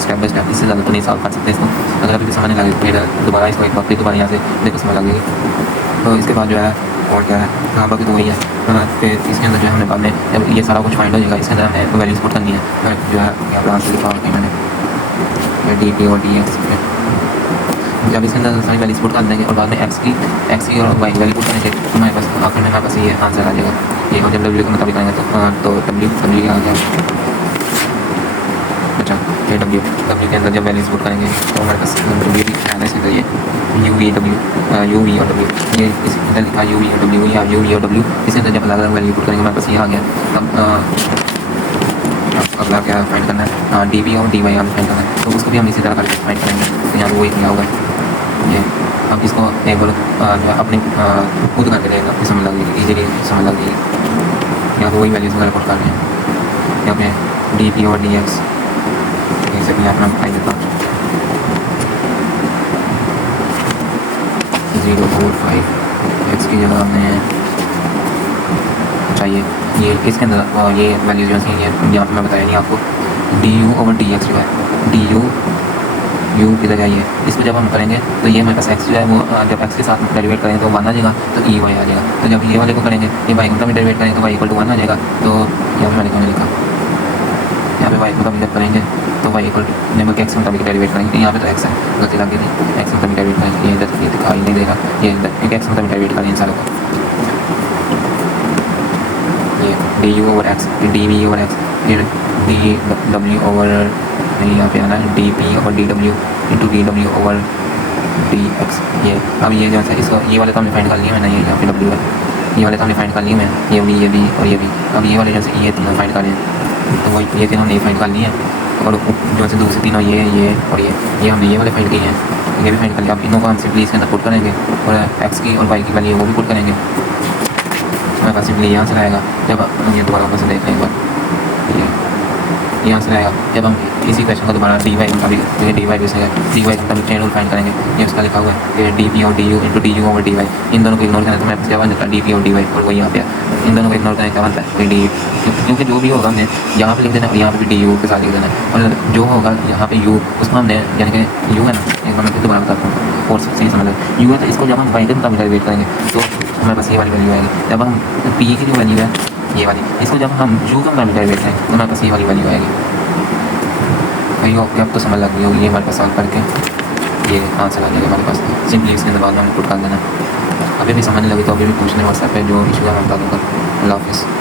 स्टेप बाय स्टेप इससे ज़्यादा तो नहीं सॉल्व कर सकते इसको, अगर अभी भी समझने लगे फिर दोबारा इसको एक बार फिर दोबारा यहाँ से देखो समझ लगेगी। तो इसके बाद जो है और क्या है, हाँ बाकी तो वही है। फिर इसके अंदर जो है हमने बाद में जब ये सारा कुछ फाइंड हो जाएगा, इसके अंदर हमें वैल्यूज पुट करनी है, जो है यहाँ पर आंसर लिखा होगा मैंने डी पी और डी एक्स। जब इसके अंदर सारी वैल्यूज पुट कर देंगे और बाद में एक्स की और वाई वैल्यू पुट करने के तो हमारे पास आखिर में हमारे पास ये आंसर आ जाएगा। ये और जब डब्ल्यू के मुताबिक आएंगे तो डब्ल्यू आ गया। अच्छा ये डब्ल्यू के अंदर जब वैल्यूज पुट करेंगे तो हमारे पास डब्ल्यू भी आना है, इसके अंदर ये यू वी और डब्ल्यू, ये इसके अंदर लिखा यू वी और डब्ल्यू, या यू वी और डब्ल्यू, इसके अंदर जब अलग अलग वैल्यू पुट करेंगे हमारे पास ये आ गया। अब अगला क्या फाइंड करना है, डी वी और डी वाई हमें फाइंड करना है, तो उसको भी हम इसी तरह करके फाइंड करेंगे। तो यहाँ वही किया होगा ये, अब इसको एक बार अपने खुद करके देगा, समझ लग जाएगी, ईजीली समझ लग जाएगी। यहाँ पर वही वैल्यूज वगैरह पुट कर रहे हैं, यहाँ पे डी पी और डी एक्स से भी यहाँ पर फाइंड देता 0.45 एक्स की जगह हमें चाहिए ये इसके अंदर ये वैल्यू जो है यहाँ पर मैं बताया नहीं आपको, D U over D x जो है, डी यू की जगह ये, इसको जब हम करेंगे तो ये हमारे पास एक्स जो है वो जब एक्स के साथ डेरिवेट करेंगे तो 1 आ जाएगा, तो ई वाई आ जाएगा। तो जब ये वाले को करेंगे ये वाई को डेरिवेट करेंगे तो वाई इक्वल टू 1 आ जाएगा। तो यहाँ पे मैंने लिखा यहाँ पे वाई को जब करेंगे तो वाई इक्वल टू जब एक्स में मुताबिक डेरिवेट करेंगे, यहाँ पे तो एक्स है गलती लगी थी, एक्स में मुताबिक डेरिवेट करेंगे, ये इधर ये दिखाई नहीं देगा, ये एक एक्स में मुताबिक डेरिवेट करेंगे सारे को, ये D U over X, D V over X, फिर डी डब्ल्यू ओवर नहीं यहाँ पे आना है D P over D W into D W over D X. ये अब ये जो है इसको ये वाले तो हमने फाइंड कर लिया है ना, ये यहाँ पे डब्ल्यू है, ये वाले तो हमने फाइंड कर लिए हैं, ये भी और ये भी। अब ये वाले जैसे ये तीनों फाइंड कर लिए, तो वही ये तीनों नहीं फाइंड कर लिए हैं, और जो से दूसरे तीनों ये और ये हमने ये वाले फाइंड किए हैं, ये भी फाइंड कर लिया। अब इनों को हम सिंपली इसके अंदर पुट करेंगे और एक्स की और वाई की वैल्यू वो भी पुट करेंगे, हमारे पास सिंपली यहाँ से आएगा। जब ये दोबारा से देख लें एक बार, यहाँ से आएगा। जब हम इसी क्वेश्चन को दोबारा डी वाई अभी डी वाई से डी वाई का चेन रूल फाइंड करेंगे, ये उसका लिखा हुआ है कि डी पी और D U into D U over D Y. इन दोनों को इग्नोर करें तो मेरे पास क्या बनता है डी पी और डी वाई, और वही यहाँ पे इन दोनों को इग्नोर करें क्या बनता है डी यू, क्योंकि जो भी होगा हमने यहाँ पे लिख देना और यहाँ पे भी डी यू के साथ लिख देना है, और जो होगा यहाँ पे यू उसको हमने यानी कि यू है ना, एक बार मैं फिर दोबारा बताता हूँ और सही समझ लो। यू है तो इसको जब हम वाई के मुताबिक डेरिवेट करेंगे तो हमारे पास ये वाली वैल्यू आएगी। जब हम पी की जो वैल्यू है ये वाली, इसको जब हम यू के मुताबिक डेरिवेट करेंगे तो हमारे पास ये वाली वैल्यू आएगी। भाई ओके, अब तो समझ लग गई होगी, ये हमारे पास सॉल्व करके ये आंसर आ जाएगा हमारे पास। सिंपली इसके बाद में पुट कर देना। अभी भी समझ लगी तो अभी भी पूछने व्हाट्सएप पे, जो इशू है मैं बता दूँगा। अल्लाह हाफिज़।